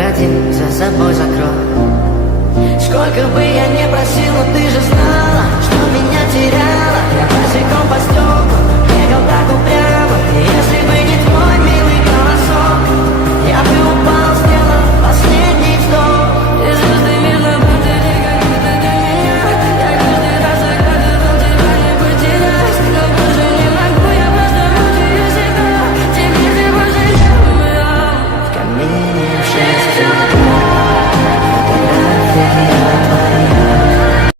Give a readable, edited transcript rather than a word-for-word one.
уходи, за собой закрой. Сколько бы я не просил, но ты же знала, что меня теряла.